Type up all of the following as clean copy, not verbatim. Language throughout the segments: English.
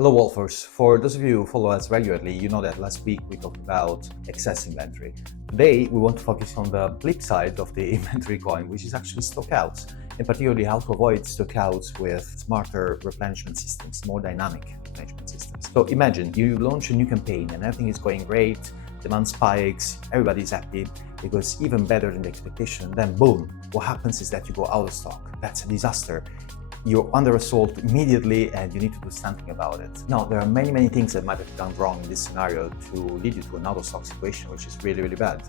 Hello Wolfers, for those of you who follow us regularly, you know that last week we talked about excess inventory. Today we want to focus on the flip side of the inventory coin, which is actually stockouts, and particularly how to avoid stockouts with smarter replenishment systems, more dynamic replenishment systems. So imagine you launch a new campaign and everything is going great, demand spikes, everybody's happy, it goes even better than the expectation, and then boom, what happens is that you go out of stock. That's a disaster. You're under assault immediately and you need to do something about it. Now, there are many things that might have gone wrong in this scenario to lead you to an out-of-stock situation, which is really bad.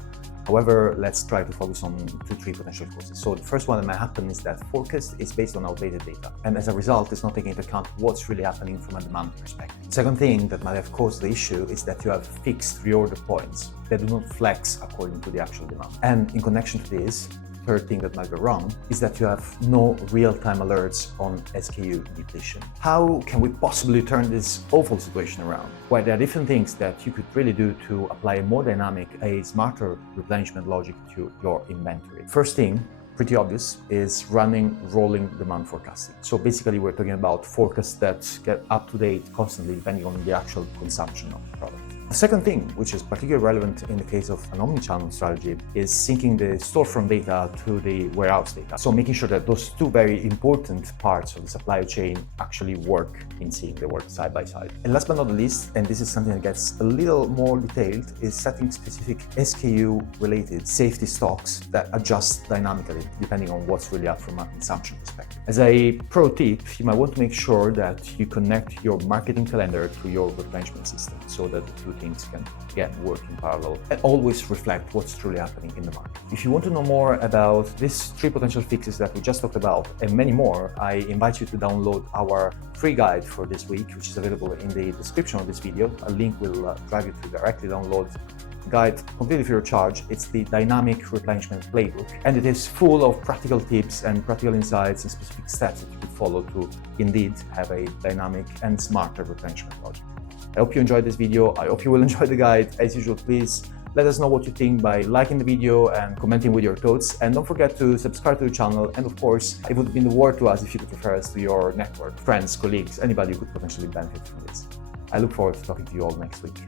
However, let's try to focus on three potential causes. So the first one that might happen is that forecast is based on outdated data, and as a result, it's not taking into account what's really happening from a demand perspective. The second thing that might have caused the issue is that you have fixed reorder points that do not flex according to the actual demand. And in connection to this, third thing that might go wrong is that you have no real-time alerts on SKU depletion. How can we possibly turn this awful situation around? Well, there are different things that you could really do to apply a more dynamic, a smarter replenishment logic to your inventory. First thing, pretty obvious, is running rolling demand forecasting. So basically we're talking about forecasts that get up to date constantly depending on the actual consumption of the product. The second thing, which is particularly relevant in the case of an omnichannel strategy, is syncing the storefront data to the warehouse data. So making sure that those two very important parts of the supply chain actually work in sync, they work side by side. And last but not least, and this is something that gets a little more detailed, is setting specific SKU-related safety stocks that adjust dynamically depending on what's really up from a consumption perspective. As a pro tip, you might want to make sure that you connect your marketing calendar to your replenishment system so that the two things can work in parallel and always reflect what's truly happening in the market. If you want to know more about these three potential fixes that we just talked about and many more, I invite you to download our free guide for this week, which is available in the description of this video. A link will drive you to directly download the guide completely free of charge. It's the Dynamic Replenishment Playbook, and it is full of practical tips and practical insights and specific steps that you could follow to indeed have a dynamic and smarter replenishment logic. I hope you enjoyed this video. I hope you will enjoy the guide. As usual, please let us know what you think by liking the video and commenting with your thoughts. And don't forget to subscribe to the channel. And of course, it would mean the world to us if you could refer us to your network, friends, colleagues, anybody who could potentially benefit from this. I look forward to talking to you all next week.